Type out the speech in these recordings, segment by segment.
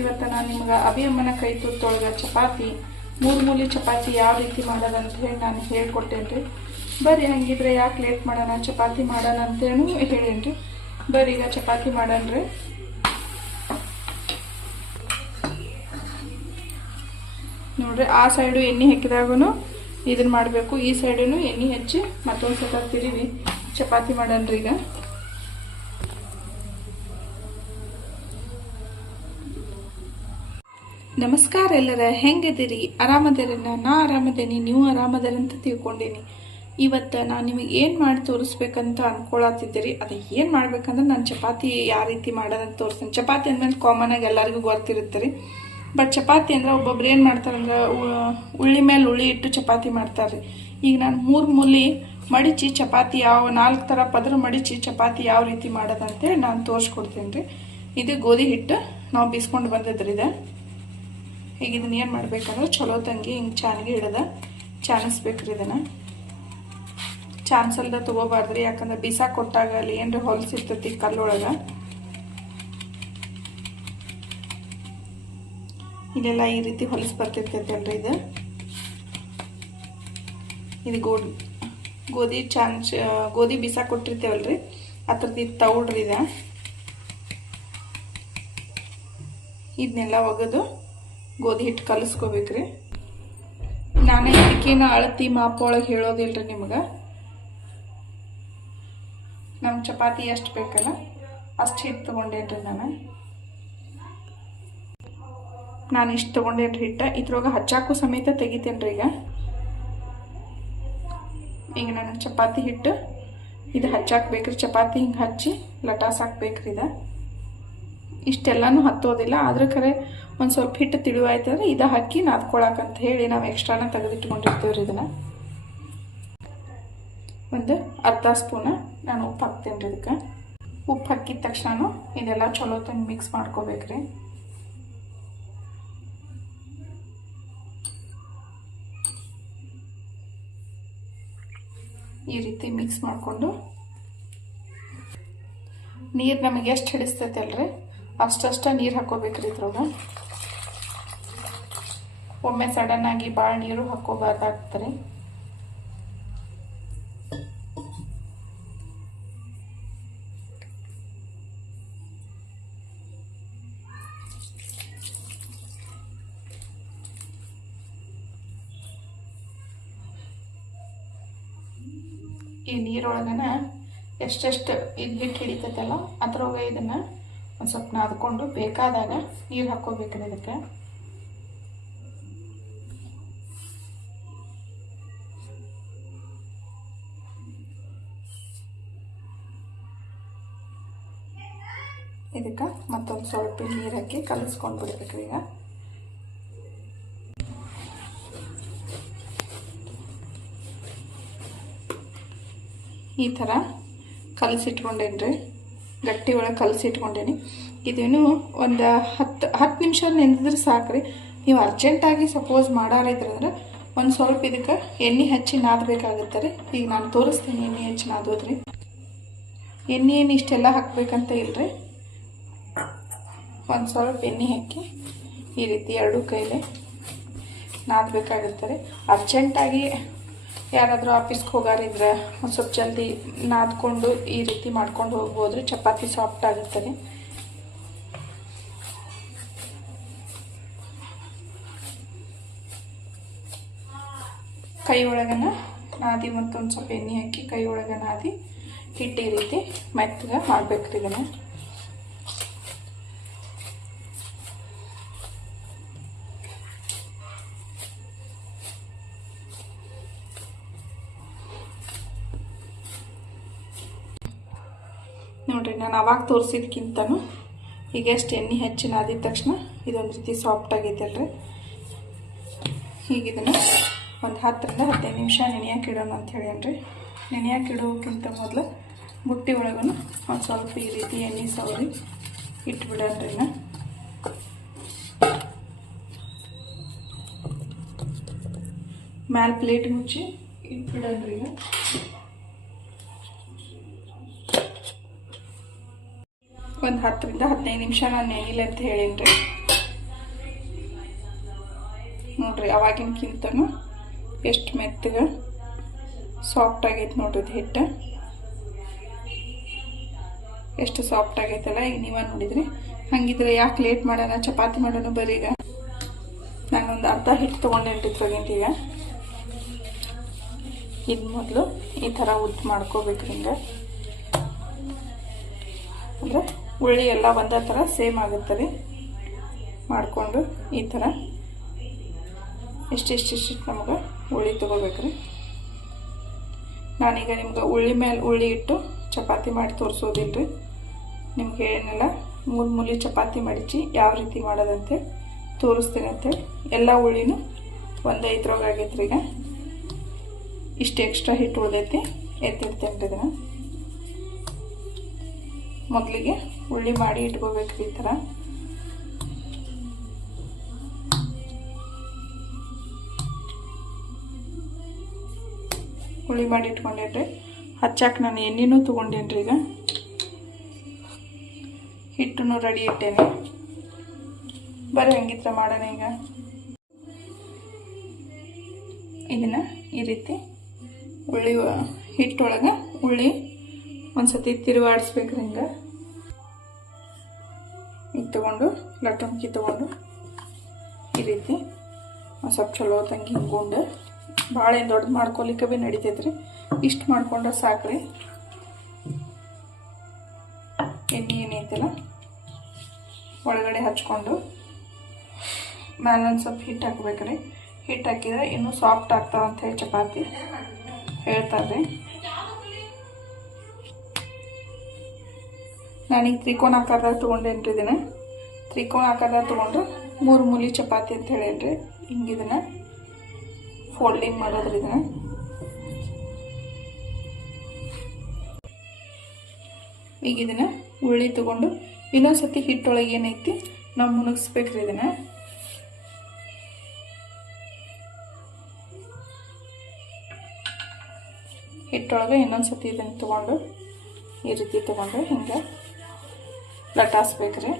ಇವತ್ತು ನಾನು ನಿಮ್ಗೆ ಅಭಿಯಮ್ಮನ ಕೈ ತುತ್ತೊಳಗೆ ಚಪಾತಿ, ಮೂರು ಮೂಲಿ ಚಪಾತಿ ಯಾವ ರೀತಿ ಮಾಡೋದಂತ ಹೇಳಿ ನಾನು ಹೇಳ್ಕೊಟ್ಟೇನೆ ರೀ ಬರ್ರಿ, ಹಂಗಿದ್ರೆ ಯಾಕೆ ಲೇಟ್ ಮಾಡೋಣ? ಚಪಾತಿ ಮಾಡೋಣ ಅಂತೇನು ಹೇಳೇನಿ ರೀ ಬರ್ರಿ, ಈಗ ಚಪಾತಿ ಮಾಡೋಣ ರೀ ನೋಡ್ರಿ, ಆ ಸೈಡು ಎಣ್ಣೆ ಹಾಕಿದಾಗೂ ಇದನ್ನ ಮಾಡಬೇಕು. ಈ ಸೈಡೂ ಎಣ್ಣೆ ಹಚ್ಚಿ ಮತ್ತೊಂದು ಸಲ ತಿರಿವಿ ಚಪಾತಿ ಮಾಡೋಣ ರೀ ಈಗ. ನಮಸ್ಕಾರ ಎಲ್ಲರ, ಹೆಂಗಿದ್ದೀರಿ? ಆರಾಮದಿರನ್ನ ನಾ ಆರಾಮದೇನಿ, ನೀವು ಆರಾಮದಿರ ಅಂತ ತಿಳ್ಕೊಂಡೀನಿ. ಇವತ್ತು ನಾನು ನಿಮಗೆ ಏನು ಮಾಡಿ ತೋರಿಸ್ಬೇಕಂತ ಅನ್ಕೊಳತ್ತಿದ್ದೀರಿ. ಅದು ಏನು ಮಾಡ್ಬೇಕಂದ್ರೆ ನಾನು ಚಪಾತಿ ಯಾವ ರೀತಿ ಮಾಡೋದಂತ ತೋರಿಸ್ತೀನಿ. ಚಪಾತಿ ಅಂದಮೇಲೆ ಕಾಮನ್ ಆಗಿ ಎಲ್ಲರಿಗೂ ಗೊತ್ತಿರುತ್ತೆ ರೀ. ಬಟ್ ಚಪಾತಿ ಅಂದ್ರೆ ಒಬ್ಬೊಬ್ರು ಏನು ಮಾಡ್ತಾರಂದ್ರೆ ಉಳ್ಳಿ ಮೇಲೆ ಉಳ್ಳಿ ಇಟ್ಟು ಚಪಾತಿ ಮಾಡ್ತಾರೆ ಈಗ ನಾನು ಮೂರು ಮೂಲಿ ಮಡಿಚಿ ಚಪಾತಿ ಯಾವ, ನಾಲ್ಕು ಥರ ಪದ್ರ ಮಡಿಚಿ ಚಪಾತಿ ಯಾವ ರೀತಿ ಮಾಡೋದಂತೇಳಿ ನಾನು ತೋರಿಸ್ಕೊಡ್ತೀನಿ ರೀ. ಇದು ಗೋಧಿ ಹಿಟ್ಟು ನಾವು ಬೀಸ್ಕೊಂಡು ಬಂದಿದ್ರಿ ಇದು ಈಗ ಇದನ್ನ ಏನು ಮಾಡ್ಬೇಕಂದ್ರೆ ಚಲೋ ತಂಗಿ ಹಿಂಗೆ ಚಾನಿಗೆ ಹಿಡ್ದ ಚಾನಿಸ್ಬೇಕ್ರಿ ಇದನ್ನು. ಚಾನ್ಸಲ್ದ ತಗೋಬಾರ್ದ್ರಿ, ಯಾಕಂದ್ರೆ ಬಿಸಾ ಕೊಟ್ಟಾಗ ಅಲ್ಲಿ ಏನ್ರಿ ಹೊಲಸಿರ್ತೈತಿ ಕಲ್ಲೊಳಗೆ. ಇಲ್ಲೆಲ್ಲ ಈ ರೀತಿ ಹೊಲಸು ಬರ್ತಿರ್ತೈತಲ್ರಿ ಇದು. ಇದು ಗೋಧಿ ಗೋಧಿ ಚಾನ್ಸ್ ಗೋಧಿ ಬಿಸಾ ಕೊಟ್ಟಿರ್ತೇವಲ್ರಿ ಅದ್ರದ್ದು ಇದು ತೌಡ್ರಿ ಇದು ಇದನ್ನೆಲ್ಲ ಒಗೆದು ಗೋಧಿ ಹಿಟ್ಟು ಕಲಿಸ್ಕೋಬೇಕ್ರಿ. ನಾನೇ ಇದಕ್ಕೇನು ಅಳತಿ ಮಾಪೊಳಗೆ ಒಳಗೆ ಹೇಳೋದಿಲ್ರಿ ನಿಮ್ಗೆ. ನಮ್ಮ ಚಪಾತಿ ಎಷ್ಟು ಬೇಕಲ್ಲ, ಅಷ್ಟು ಹಿಟ್ಟು ತೊಗೊಂಡೇನ್ರಿ ನಾನು. ನಾನು ಇಷ್ಟು ತೊಗೊಂಡೇನ್ರಿ ಹಿಟ್ಟು, ಇದ್ರೊಳಗೆ ಹಚ್ಚಾಕು ಸಮೇತ ತೆಗಿತೇನ್ರಿ ಈಗ. ಈಗ ನಾನು ಚಪಾತಿ ಹಿಟ್ಟು, ಇದು ಹಚ್ಚಾಕ್ಬೇಕ್ರಿ ಚಪಾತಿ ಹಿಂಗೆ ಹಚ್ಚಿ ಲಟಾಸ್ ಹಾಕ್ಬೇಕ್ರಿ ಇದು. ಇಷ್ಟೆಲ್ಲನೂ ಹತ್ತೋದಿಲ್ಲ, ಆದ್ರೆ ಖರೆ ಒಂದು ಸ್ವಲ್ಪ ಹಿಟ್ಟು ತಿಳಿವಾಯ್ತಂದ್ರೆ ಇದು ಹಾಕಿ ನಾದ್ಕೊಳಕಂತ ಹೇಳಿ ನಾವು ಎಕ್ಸ್ಟ್ರಾನ ತೆಗೆದಿಟ್ಕೊಂಡಿರ್ತೀವಿ ರೀ ಇದನ್ನು. ಒಂದು ಅರ್ಧ ಸ್ಪೂನ ನಾನು ಉಪ್ಪು ಹಾಕ್ತೇನೆ ರೀ ಇದಕ್ಕೆ. ಉಪ್ಪು ಹಾಕಿದ ತಕ್ಷಣ ಇದೆಲ್ಲ ಚಲೋ ತಂದು ಮಿಕ್ಸ್ ಮಾಡ್ಕೋಬೇಕ್ರಿ. ಈ ರೀತಿ ಮಿಕ್ಸ್ ಮಾಡಿಕೊಂಡು. ನೀರು ನಮಗೆ ಎಷ್ಟು ಹಿಡಿಸ್ತೈತೆ ಅಲ್ರಿ ಅಷ್ಟಷ್ಟ ನೀರು ಹಾಕೋಬೇಕ್ರಿ ಇದ್ರೊಳಗೆ. ಒಮ್ಮೆ ಸಡನ್ ಆಗಿ ಭಾಳ ನೀರು ಹಾಕೋಬಾರ್ದಾಗ್ತಾರೆ ಈ ನೀರೊಳಗನ ಎಷ್ಟೆಷ್ಟು ಇದು ಹಿಟ್ಟು ಹಿಡಿತೈತಲ್ಲ, ಅದ್ರೊಳಗೆ ಇದನ್ನು ಒಂದು ಸ್ವಲ್ಪ ನಾದ್ಕೊಂಡು ಬೇಕಾದಾಗ ನೀರು ಹಾಕ್ಕೋಬೇಕ್ರಿ ಇದಕ್ಕೆ ಇದಕ್ಕೆ ಮತ್ತೊಂದು ಸ್ವಲ್ಪ ನೀರು ಹಾಕಿ ಕಲಿಸ್ಕೊಂಡು ಬಿಡ್ಬೇಕ್ರಿ ಈಗ. ಈ ಥರ ಕಲಸಿಟ್ಕೊಂಡೇನ್ರಿ? ಗಟ್ಟಿ ಒಳಗೆ ಕಲಸಿಟ್ಕೊಂಡೇನಿ. ಇದೇನು ಒಂದು ಹತ್ತು ಹತ್ತು ನಿಮಿಷ ನೆನೆದ್ರೆ ಸಾಕ್ರಿ. ನೀವು ಅರ್ಜೆಂಟಾಗಿ ಸಪೋಸ್ ಮಾಡಾರಿದ್ರಂದ್ರೆ ಒಂದು ಸ್ವಲ್ಪ ಇದಕ್ಕೆ ಎಣ್ಣೆ ಹಚ್ಚಿ ನಾದಬೇಕಾಗುತ್ತೆ ರೀ. ಈಗ ನಾನು ತೋರಿಸ್ತೀನಿ ಎಣ್ಣೆ ಹಚ್ಚಿ ನಾದೋದ್ರಿ ಎಣ್ಣೆ ಏನು ಇಷ್ಟೆಲ್ಲ ಹಾಕ್ಬೇಕಂತ ಇಲ್ರಿ. ಒಂದು ಸ್ವಲ್ಪ ಎಣ್ಣೆ ಹಾಕಿ ಈ ರೀತಿ ಎರಡು ಕೈಲೇ ನಾದಬೇಕಾಗಿರ್ತಾರೆ ಅರ್ಜೆಂಟಾಗಿ ಯಾರಾದರೂ ಆಫೀಸ್ಗೆ ಹೋಗಾರಿದ್ರೆ ಒಂದು ಸ್ವಲ್ಪ ಜಲ್ದಿ ನಾದ್ಕೊಂಡು ಈ ರೀತಿ ಮಾಡ್ಕೊಂಡು ಹೋಗ್ಬೋದ್ರೆ. ಚಪಾತಿ ಸಾಫ್ಟ್ ಆಗುತ್ತೆ ಕೈ ಒಳಗನ ನಾದಿ ಮತ್ತೊಂದು ಸ್ವಲ್ಪ ಎಣ್ಣೆ ಹಾಕಿ ಕೈ ಒಳಗೆ ನಾದಿ ಹಿಟ್ಟು ಈ ರೀತಿ ಮೆತ್ತಗೆ ಮಾಡ್ಬೇಕ್ರಿ ಇದನ್ನು. ನಾನು ಅವಾಗ ತೋರಿಸಿದ್ಕಿಂತನೂ ಈಗ ಎಷ್ಟು ಎಣ್ಣೆ ಹೆಚ್ಚಿನ ನಾದಿದ ತಕ್ಷಣ ಇದೊಂದು ರೀತಿ ಸಾಫ್ಟ್ ಆಗೈತೆ ಅಲ್ರಿ ಈಗ ಇದನ್ನು ಒಂದು ಹತ್ತರಿಂದ ಹದಿನೈದು ನಿಮಿಷ ನೆನೆಯಕ್ಕೆ ಇಡೋಣ ಅಂತ ಹೇಳೇನ್ರಿ ನೆನೆಯಕ್ಕೆ ಇಡೋಕ್ಕಿಂತ ಮೊದಲು ಬುಟ್ಟಿ ಒಳಗೂ ಒಂದು ಸ್ವಲ್ಪ ಈ ರೀತಿ ಎಣ್ಣೆ ಸವರಿ ಇಟ್ಬಿಡೋಣ್ರಿ ನಾ ಮ್ಯಾಲೆ ಪ್ಲೇಟ್ ಮುಚ್ಚಿ ಇಟ್ಬಿಡೋಣ್ರಿ ಈಗ. ಒಂದು ಹತ್ತರಿಂದ ಹದಿನೈದು ನಿಮಿಷ ನಾನು ನೆನಿಲ್ಲ ಅಂತ ಹೇಳಿನ್ರಿ. ನೋಡ್ರಿ ಅವಾಗಿನಕ್ಕಿಂತನೂ ಎಷ್ಟು ಮೆತ್ತಗೆ ಸಾಫ್ಟ್ ಆಗೈತೆ ನೋಡ್ರಿ ಹಿಟ್ಟು. ಎಷ್ಟು ಸಾಫ್ಟ್ ಆಗೈತಲ್ಲ, ಈಗ ನೀವ ನೋಡಿದ್ರಿ. ಹಂಗಿದ್ರೆ ಯಾಕೆ ಲೇಟ್ ಮಾಡೋಣ, ಚಪಾತಿ ಮಾಡೋಣ ಬರೀ ಈಗ. ನಾನೊಂದು ಅರ್ಧ ಹಿಟ್ಟು ತೊಗೊಂಡೇನ್ರಿ ಈಗ. ಇದು ಮೊದಲು ಈ ಥರ ಉದ್ದು ಮಾಡ್ಕೋಬೇಕು ಹಿಂಗೆ. ಅಂದರೆ ಉಳ್ಳಿ ಎಲ್ಲ ಒಂದೇ ಥರ ಸೇಮ್ ಆಗುತ್ತೆ ರೀ ಮಾಡಿಕೊಂಡು ಈ ಥರ ಇಷ್ಟಿಷ್ಟಿಷ್ಟಿಷ್ಟು ನಮ್ಗೆ ಉಳ್ಳಿ ತೊಗೋಬೇಕ್ರಿ. ನಾನೀಗ ನಿಮ್ಗೆ ಉಳ್ಳಿ ಮೇಲೆ ಉಳ್ಳಿ ಇಟ್ಟು ಚಪಾತಿ ಮಾಡಿ ತೋರಿಸೋದಿಲ್ಲ ರೀ ನಿಮ್ಗೆ ಏನೆಲ್ಲ ಮೂರು ಮೂಲಿ ಚಪಾತಿ ಮಡಿಚಿ ಯಾವ ರೀತಿ ಮಾಡೋದಂತೆ ತೋರಿಸ್ತೀನಿ ಅಂತೇಳಿ ಎಲ್ಲ ಉಳ್ಳಿನೂ ಒಂದೇ ಇದ್ರೊಳಗೆ ಆಗೈತೆ ರೀ ಈಗ ಇಷ್ಟು ಎಕ್ಸ್ಟ್ರಾ ಹಿಟ್ಟು ಉಳ್ದೈತಿ ಎತ್ತಿರ್ತೇನೆ ರೀ ಇದನ್ನು. ಮೊದಲಿಗೆ ಉಳ್ಳಿ ಮಾಡಿ ಇಟ್ಕೋಬೇಕು ಈ ಥರ. ಹುಳಿ ಮಾಡಿ ಇಟ್ಕೊಂಡೇನ್ರಿ ಹಚ್ಚಾಕೆ ನಾನು ಎಣ್ಣೆನೂ ತೊಗೊಂಡೇನ್ರಿ ಈಗ. ಹಿಟ್ಟನ್ನು ರೆಡಿ ಇಟ್ಟೇನೆ. ಬರ್ರಿ ಹಂಗಿತ್ರ ಮಾಡೋಣ ಈಗ. ಇದನ್ನು ಈ ರೀತಿ ಉಳ್ಳಿ ಹಿಟ್ಟೊಳಗೆ ಉಳ್ಳಿ ಒಂದ್ಸತಿ ತಿರುವಾಡಿಸ್ಬೇಕ್ರಿ ಹಿಂಗೆ. ಇದು ತೊಗೊಂಡು, ಲಟ್ಟಂಕಿ ತೊಗೊಂಡು, ಈ ರೀತಿ ಒಂದು ಸ್ವಲ್ಪ ಚಲೋ ತಂಗಿ ಹಿಂಗೊಂಡು ಭಾಳ ಏನು ದೊಡ್ಡದು ಮಾಡ್ಕೊಲಿಕ್ಕೆ ಭೀ ನಡಿತೈತ್ರಿ. ಇಷ್ಟು ಮಾಡ್ಕೊಂಡ್ರೆ ಸಾಕ್ರಿ. ಎಣ್ಣೆ ಏನೈತಿಲ್ಲ ಒಳಗಡೆ ಹಚ್ಕೊಂಡು ಮೇಲೆ ಒಂದು ಸ್ವಲ್ಪ ಹಿಟ್ಟು ಹಾಕ್ಬೇಕ್ರಿ. ಹಿಟ್ಟು ಹಾಕಿದ್ರೆ ಇನ್ನೂ ಸಾಫ್ಟ್ ಆಗ್ತಾವಂತ ಹೇಳಿ ಚಪಾತಿ ಹೇಳ್ತಾರೆ ನಾನೀಗ ತ್ರಿಕೋನ ಆಕಾರದಾಗ ತೊಗೊಂಡೇನ್ರಿ ಇದನ್ನ? ತ್ರಿಕೋನ ಆಕಾರದಾಗ ತೊಗೊಂಡ್ರೆ ಮೂರು ಮೂಲಿ ಚಪಾತಿ ಅಂತ ಹೇಳೇನ್ರಿ. ಹಿಂಗಿದನ್ನ ಫೋಲ್ಡಿಂಗ್ ಮಾಡೋದ್ರಿ ಇದನ್ನು. ಈಗ ಇದನ್ನ ಉಳ್ಳಿ ತಗೊಂಡು ಇನ್ನೊಂದ್ಸತಿ ಹಿಟ್ಟೊಳಗೆ ಏನೈತಿ ನಾವು ಮುಣಗಿಸ್ಬೇಕ್ರಿ ಇದನ್ನ. ಹಿಟ್ಟೊಳಗೆ ಇನ್ನೊಂದ್ಸತಿ ಇದನ್ನ ತಗೊಂಡು ಈ ರೀತಿ ತೊಗೊಂಡು ಹಿಂಗೆ ಲಟಾಸ್ಬೇಕ್ರಿ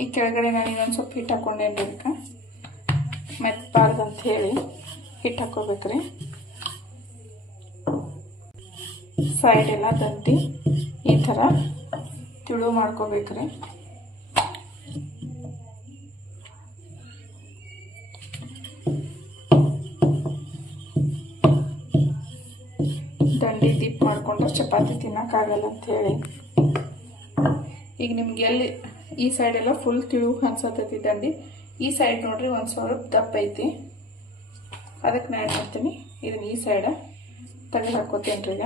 ಈ ಕೆಳಗಡೆ ನಾನು ಇನ್ನೊಂದು ಸ್ವಲ್ಪ ಹಿಟ್ಟು ಹಾಕೊಂಡೇನ್ರಿ ಅದಕ್ಕೆ ಮೆತ್ತಬಾರ್ದು ಅಂತ ಹೇಳಿ ಹಿಟ್ಟು ಹಾಕೋಬೇಕ್ರಿ. ಸೈಡೆಲ್ಲ ತಂತಿ ಈ ಥರ ತಿಳು ಮಾಡ್ಕೋಬೇಕ್ರಿ. ದಂಡಿ ಡಿಪ್ ಮಾಡ್ಕೊಂಡ್ರೆ ಚಪಾತಿ ತಿನ್ನೋಕ್ಕಾಗಲ್ಲ ಅಂತ ಹೇಳಿ. ಈಗ ನಿಮ್ಗೆ ಎಲ್ಲಿ ಈ ಸೈಡೆಲ್ಲ ಫುಲ್ ತಿಳು ಅನ್ಸತ್ತೈತಿ ದಂಡಿ. ಈ ಸೈಡ್ ನೋಡ್ರಿ ಒಂದು ಸ್ವಲ್ಪ ದಪ್ಪ ಐತಿ. ಅದಕ್ಕೆ ನಾನು ಏನು ಮಾಡ್ತೀನಿ? ಇದನ್ನ ಈ ಸೈಡ ತೆಗೆದು ಹಾಕೋತೇನೆ ರೀ ಈಗ.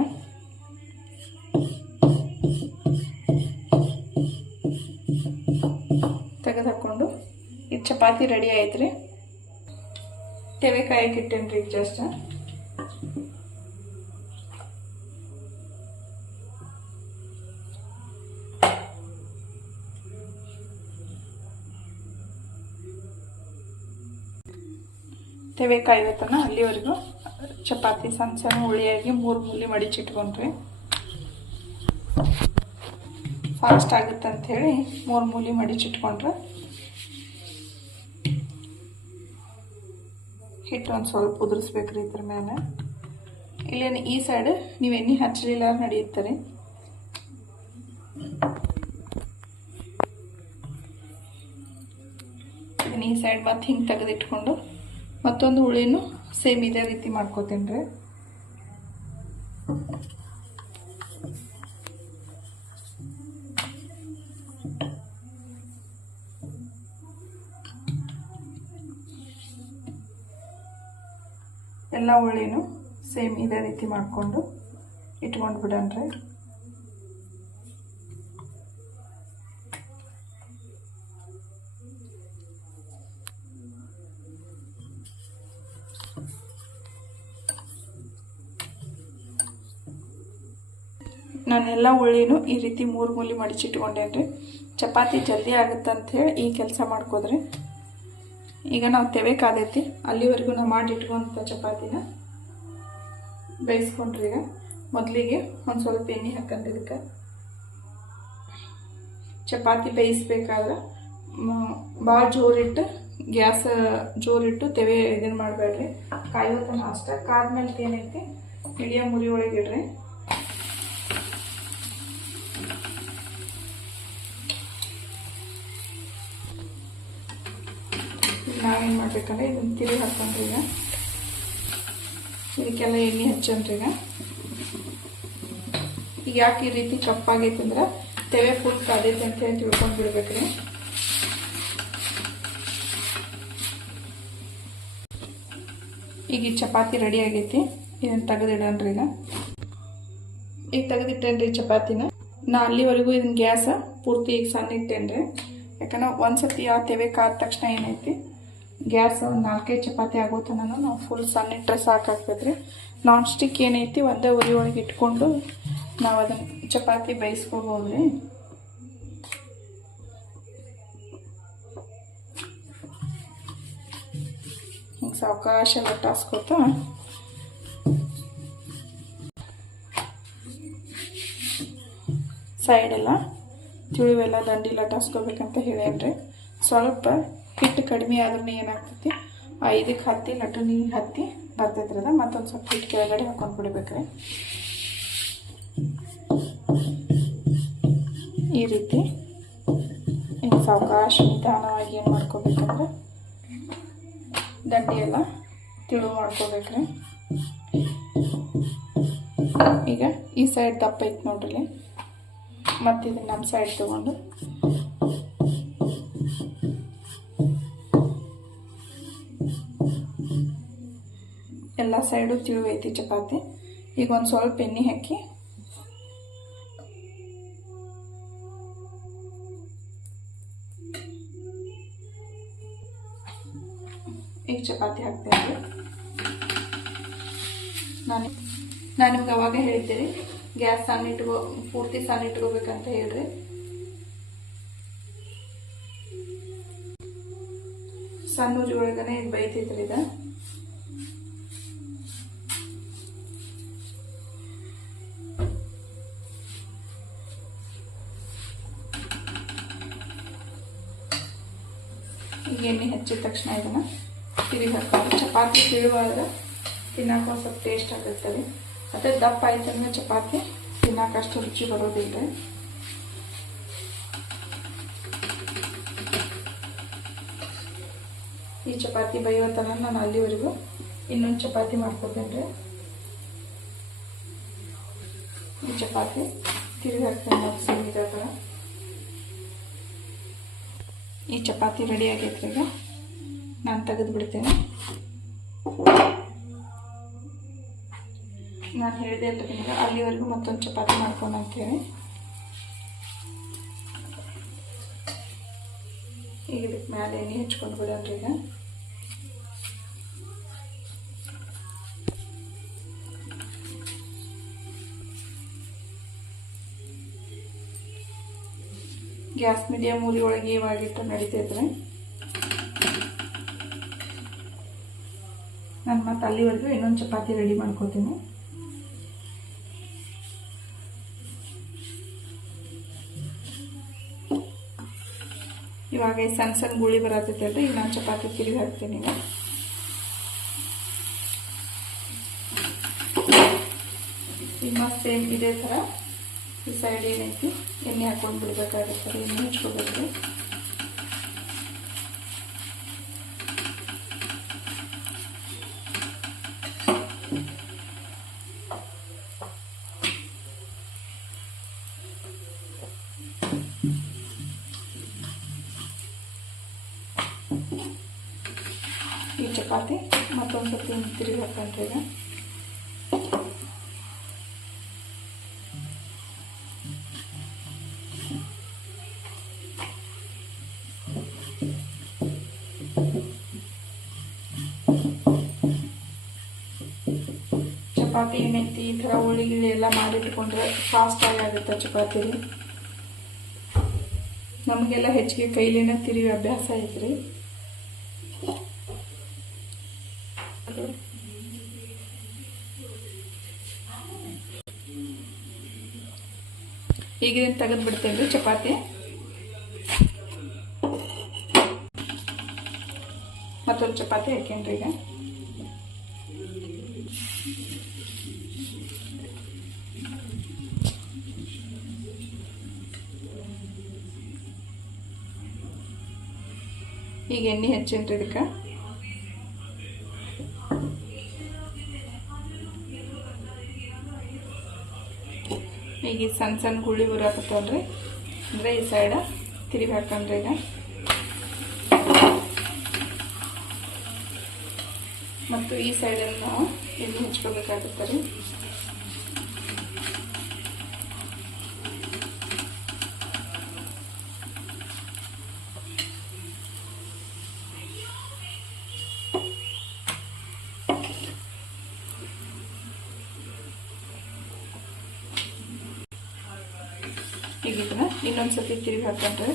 ತೆಗೆದು ಹಾಕ್ಕೊಂಡು ಇದು ಚಪಾತಿ ರೆಡಿ ಆಯ್ತು ತೆವೆ ಕಾಯಕ್ಕೆ ರೀ ಜಸ್ಟ್ ತೆವೆ ಕಾಯ್ಬೇಕನ್ನ ಅಲ್ಲಿವರೆಗೂ ಚಪಾತಿ ಸಣ್ಣ ಸಣ್ಣ ಹುಳಿಯಾಗಿ ಮೂರು ಮೂಲಿ ಮಡಿಚಿಟ್ಕೊಂಡ್ರಿ ಫಾಸ್ಟ್ ಆಗುತ್ತೆ ಅಂಥೇಳಿ ಮೂರು ಮೂಲಿ ಮಡಿಚಿಟ್ಕೊಂಡ್ರೆ. ಹಿಟ್ಟು ಒಂದು ಸ್ವಲ್ಪ ಉದುರಿಸ್ಬೇಕ್ರಿ ಇದ್ರ ಮೇಲೆ ಇಲ್ಲೇನು ಈ ಸೈಡ್ ನೀವು ಎಣ್ಣೆ ಹಚ್ಚಲಿಲ್ಲ ನಡೆಯುತ್ತಾರೆ. ಈ ಸೈಡ್ ಮತ್ತೆ ಹಿಂಗೆ ತೆಗೆದಿಟ್ಕೊಂಡು ಮತ್ತೊಂದು ಹುಳಿನೂ ಸೇಮ್ ಇದೇ ರೀತಿ ಮಾಡ್ಕೋತೀನಿ ರೀ ಎಲ್ಲ ಹುಳಿನೂ ಸೇಮ್ ಇದೇ ರೀತಿ ಮಾಡಿಕೊಂಡು ಇಟ್ಕೊಂಡು ಬಿಡನ್ರಿ. ನಾನೆಲ್ಲ ಉಳ್ಳಿನೂ ಈ ರೀತಿ ಮೂರು ಮೂಲಿ ಮಡಿಚಿಟ್ಕೊಂಡೇನ್ರಿ. ಚಪಾತಿ ಜಲ್ದಿ ಆಗುತ್ತೆ ಅಂಥೇಳಿ ಈ ಕೆಲಸ ಮಾಡ್ಕೋದ್ರಿ. ಈಗ ನಾವು ತೆವೆ ಕಾದೈತಿ, ಅಲ್ಲಿವರೆಗೂ ನಾವು ಮಾಡಿಟ್ಕೊಂಥ ಚಪಾತಿನ ಬೇಯಿಸ್ಕೊಂಡ್ರಿ ಈಗ. ಮೊದಲಿಗೆ ಒಂದು ಸ್ವಲ್ಪ ಎಣ್ಣೆ ಹಾಕಂತ ಇದಕ್ಕೆ. ಚಪಾತಿ ಬೇಯಿಸ್ಬೇಕಾದ್ರೆ ಭಾಳ ಜೋರಿಟ್ಟು, ಗ್ಯಾಸ್ ಜೋರಿಟ್ಟು ತೆವೆ ಇದನ್ನು ಮಾಡಬೇಡ್ರಿ. ಕಾಯೋತನ ಅಷ್ಟೇ. ಕಾದ್ಮೇಲೆ ಏನೈತಿ ಮೀಡಿಯಮ್ ಉರಿ ಒಳಗೆ ಇಡ್ರಿ ಈಗ ನಾವೇನು ಮಾಡ್ಬೇಕಂದ್ರೆ ಇದನ್ನು ತಿಳಿ ಹಾಕೊಂಡ್ರಿ ಈಗ. ಇದಕ್ಕೆಲ್ಲ ಎಣ್ಣೆ ಹಚ್ಚನ್ರಿ ಈಗ. ಈಗ ಯಾಕೆ ಈ ರೀತಿ ಕಪ್ಪಾಗೈತೆ ಅಂದ್ರೆ ತೆವೆ ಫುಲ್ ಕಾದೈತೆ ಅಂತ ಹೇಳಿ ತಿಳ್ಕೊಂಡು ಬಿಡ್ಬೇಕ್ರಿ. ಈಗ ಈ ಚಪಾತಿ ರೆಡಿ ಆಗೈತಿ. ಇದನ್ನು ತೆಗೆದಿಡನ್ರಿ ಈಗ. ಈಗ ತೆಗೆದಿಟ್ಟೇನ್ರಿ ಚಪಾತಿನ. ನಾ ಅಲ್ಲಿವರೆಗೂ ಇದನ್ನ ಗ್ಯಾಸ ಪೂರ್ತಿ ಈಗ ಸಣ್ಣ ಇಟ್ಟೇನ್ರಿ. ಯಾಕಂದ್ರೆ ಒಂದ್ಸತಿ ಆ ತೆವೆ ಕಾದ ತಕ್ಷಣ ಏನೈತಿ? ಗ್ಯಾಸ್ ಒಂದು ನಾಲ್ಕೈದು ಚಪಾತಿ ಆಗೋ ತನಕ ನಾವು ಫುಲ್ ಸಣ್ಣ ಇಟ್ಟರೆ ಸಾಕಾಗ್ತದ್ರಿ. ನಾನ್ ಸ್ಟಿಕ್ ಏನೈತಿ ಒಂದೇ ಉರಿ ಒಳಗೆ ಇಟ್ಕೊಂಡು ನಾವು ಅದನ್ನು ಚಪಾತಿ ಬೇಯಿಸ್ಕೊಬೋದು ರೀ ಹಿಂಗೆ ಸಾವಕಾಶ ಲಟ್ಟಾಸ್ಕೊತ ಸೈಡೆಲ್ಲ ತಿಳಿವೆಲ್ಲ ದಂಡಿ ಲಟ್ಟಾಸ್ಕೋಬೇಕಂತ ಹೇಳೇನ್ರಿ ಸ್ವಲ್ಪ ಹಿಟ್ಟು ಕಡಿಮೆ ಆದ್ರೂ ಏನಾಗ್ತೈತಿ? ಐದಕ್ಕೆ ಹತ್ತಿ ನೀರು ಹತ್ತಿ ಬರ್ತೈತ್ರಿ ಅದ. ಮತ್ತೊಂದು ಸ್ವಲ್ಪ ಹಿಟ್ಟು ಕೆಳಗಡೆ ಹಾಕೊಂಡು ಬಿಡ್ಬೇಕ್ರಿ ಈ ರೀತಿ ಹಿಂಗೆ ಸಾವಕಾಶ ನಿಧಾನವಾಗಿ ಏನು ಮಾಡ್ಕೋಬೇಕಂದ್ರೆ ದಂಡಿ ಎಲ್ಲ ತಿಳು ಮಾಡ್ಕೋಬೇಕ್ರಿ. ಈಗ ಈ ಸೈಡ್ ದಪ್ಪ ಐತೆ ನೋಡ್ರಿ ಮತ್ತು ನಮ್ಮ ಸೈಡ್ ತೊಗೊಂಡು ಸೈಡು ತಿಳು ಚಪಾತಿ. ಈಗ ಒಂದು ಸ್ವಲ್ಪ ಎಣ್ಣೆ ಹಾಕಿ. ಈಗ ಚಪಾತಿ ಹಾಕ್ತೇನೆ ನಾನು ನಾನು ನಿಮ್ಗೆ ಅವಾಗ ಹೇಳ್ತೀನಿ ಗ್ಯಾಸ್ ಸಣ್ಣ ಇಟ್ಕೋ, ಪೂರ್ತಿ ಸಣ್ಣ ಇಟ್ಕೋಬೇಕಂತ ಹೇಳ್ರಿ. ಸಣ್ಣ ಉಜ್ಜೊಳಗನೆ ಇದು ಬೈತೈತ್ರಿ ಇದು ಹಚ್ಚಿದ ತಕ್ಷಣ ಇದನ್ನು ತಿರುಗಿ ಹಾಕ್ತಾರೆ ಚಪಾತಿ ತಿಳುವಾದ್ರೆ ತಿನ್ನಕ್ಕೆ ಒಂದು ಸ್ವಲ್ಪ ಟೇಸ್ಟ್ ಆಗಿರ್ತದೆ ಮತ್ತು ದಪ್ಪ ಆಯ್ತಂದ್ರೆ ಚಪಾತಿ ತಿನ್ನಕ್ಕೆ ಅಷ್ಟು ರುಚಿ ಬರೋದಿಲ್ಲ ಈ ಚಪಾತಿ ಬೈಯೋ ತನ ನಾನು ಅಲ್ಲಿವರೆಗೂ ಇನ್ನೊಂದು ಚಪಾತಿ ಮಾಡ್ಕೋತೇನೆ ಈ ಚಪಾತಿ ತಿರುಗಿ ಹಾಕ್ತೇನೆ ಥರ ಈ ಚಪಾತಿ ರೆಡಿ ಆಗೈತ್ರಿ ಈಗ. ನಾನು ತೆಗೆದು ಬಿಡ್ತೇನೆ ನಾನು ಹೇಳಿದೆ ಅಂತ ನಿಮಗೆ. ಅಲ್ಲಿವರೆಗೂ ಮತ್ತೊಂದು ಚಪಾತಿ ಮಾಡ್ಕೊಂಡು ಅಂತೇಳಿ ಈಗ ಇದಕ್ಕೆ ಮೇಲೆ ಎಣ್ಣೆ ಹಚ್ಕೊಂಡು ಬಿಡೋಣ್ರಿ ಈಗ. ಗ್ಯಾಸ್ ಮೀಡಿಯಮ್ ಮೂಲಿಯೊಳಗೆ ಒಳಗೆ ಇವಾಗಿಟ್ಟು ನಡೀತೈತ್ರಿ ನಾನು ಮತ್ತೆ ಅಲ್ಲಿವರೆಗೂ ಇನ್ನೊಂದು ಚಪಾತಿ ರೆಡಿ ಮಾಡ್ಕೋತೀನಿ. ಇವಾಗ ಈ ಸಣ್ಣ ಸಣ್ಣ ಗುಳಿ ಬರತ್ತೈತಲ್ರಿ ಈಗ ನಾನು ಚಪಾತಿ ತಿರುಗಿ ಹಾಕ್ತೀನಿ ಈಗ. ಸೇಮ್ ಇದೇ ಥರ ಈ ಸೈಡ್ ಏನೈತಿ ಎಣ್ಣೆ ಹಾಕೊಂಡು ಬಿಡ್ಬೇಕಾಗುತ್ತೆ. ಎಣ್ಣೆ ಹಚ್ಕೋಬೇಕು. ಈ ಚಪಾತಿ, ಮತ್ತೊಂದು ಸರ್ತಿ ತಿರುಗಿ ಈಗ. ಚಪಾತಿ ಏನೈತಿ ಈ ಥರ ಉಳ್ಳಿಗಿಳಿ ಎಲ್ಲ ಮಾಡಿಟ್ಕೊಂಡ್ರೆ ಫಾಸ್ಟಾಗಿ ಆಗುತ್ತೆ ಚಪಾತಿ ನಮಗೆಲ್ಲ ಹೆಚ್ಚಿಗೆ ಕೈಲಿನ ತಿರುವಿ ಅಭ್ಯಾಸ ಐತ್ರಿ. ಈಗ ಇದನ್ನು ತೆಗೆದುಬಿಡ್ತೇವೆ ಚಪಾತಿ. ಮತ್ತೊಂದು ಚಪಾತಿ ಹಾಕೇನ್ರಿ ಈಗ. ಈಗ ಎಣ್ಣೆ ಹೆಚ್ಚೇನ್ರಿ ಇದಕ್ಕೆ. ಈಗ ಈ ಸಣ್ಣ ಸಣ್ಣ ಗುಳಿ ಉರಾಕತ್ತಲ್ರಿ ಅಂದರೆ ಈ ಸೈಡ ತಿರುಗಿ ಹಾಕಂಡ್ರಿ ಈಗ. ಮತ್ತು ಈ ಸೈಡಲ್ಲಿ ನಾವು ಇಲ್ಲಿ ಹಚ್ಕೋಬೇಕಾಗುತ್ತೆ ರೀ. ಈಗ ಇದನ್ನ ಇನ್ನೊಂದು ಸತಿ ತಿರುಗಿ ಹಾಕೊಂಡ್ರೆ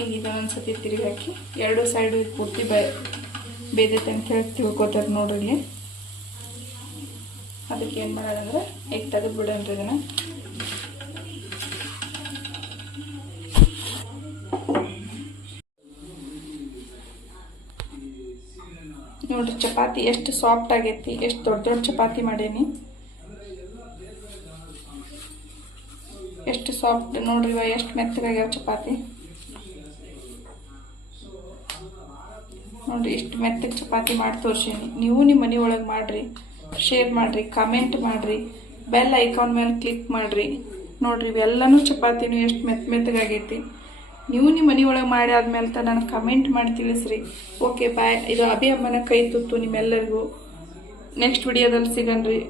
ಈಗ ಇದನ್ನೊಂದು ಸತಿ ತಿರುಗಿ ಹಾಕಿ. ಎರಡು ಸೈಡು ಪೂರ್ತಿ ಬ ಬೇದೈತೆ ಅಂತ ಹೇಳಿ ತಿಳ್ಕೊತಾರೆ ನೋಡ್ರಿ ಅದಕ್ಕೆ ಏನು ಮಾಡೋದಂದ್ರೆ ಈಗ ತೆಗೆದು ಬಿಡೋಣ್ರಿ ಇದನ್ನು. ನೋಡ್ರಿ, ಚಪಾತಿ ಎಷ್ಟು ಸಾಫ್ಟ್ ಆಗೈತಿ, ಎಷ್ಟು ದೊಡ್ಡ ದೊಡ್ಡ ಚಪಾತಿ ಮಾಡೇನಿ. ಎಷ್ಟು ಸಾಫ್ಟ್ ನೋಡ್ರಿ ಇವಾಗ, ಎಷ್ಟು ಮೆತ್ತಗಾಗ್ಯಾವ ಚಪಾತಿ? ನೋಡ್ರಿ ಇಷ್ಟು ಮೆತ್ತಗೆ ಚಪಾತಿ ಮಾಡಿ ತೋರಿಸೀನಿ. ನೀವು ನಿಮ್ಮ ಮನೆ ಒಳಗೆ ಮಾಡ್ರಿ ಶೇರ್ ಮಾಡ್ರಿ ಕಮೆಂಟ್ ಮಾಡ್ರಿ ಬೆಲ್ ಐಕಾನ್ ಮೇಲೆ ಕ್ಲಿಕ್ ಮಾಡ್ರಿ. ನೋಡ್ರಿ, ಇವೆಲ್ಲನೂ ಚಪಾತಿನೂ ಎಷ್ಟು ಮೆತ್ತ ಮೆತ್ತಗಾಗೈತಿ ನೀವು ನಿಮ್ಮ ಮನೆ ಒಳಗೆ ಮಾಡಿ ಆದ್ಮೇಲೆ ತ ನಾನು ಕಮೆಂಟ್ ಮಾಡಿ ತಿಳಿಸ್ರಿ. ಓಕೆ ಬಾಯ್ ಇದು ಅಭಿ ಅಮ್ಮನ ಕೈ ತುತ್ತು ನಿಮ್ಮೆಲ್ಲರಿಗೂ. ನೆಕ್ಸ್ಟ್ ವಿಡಿಯೋದಲ್ಲಿ ಸಿಗನ್ರಿ.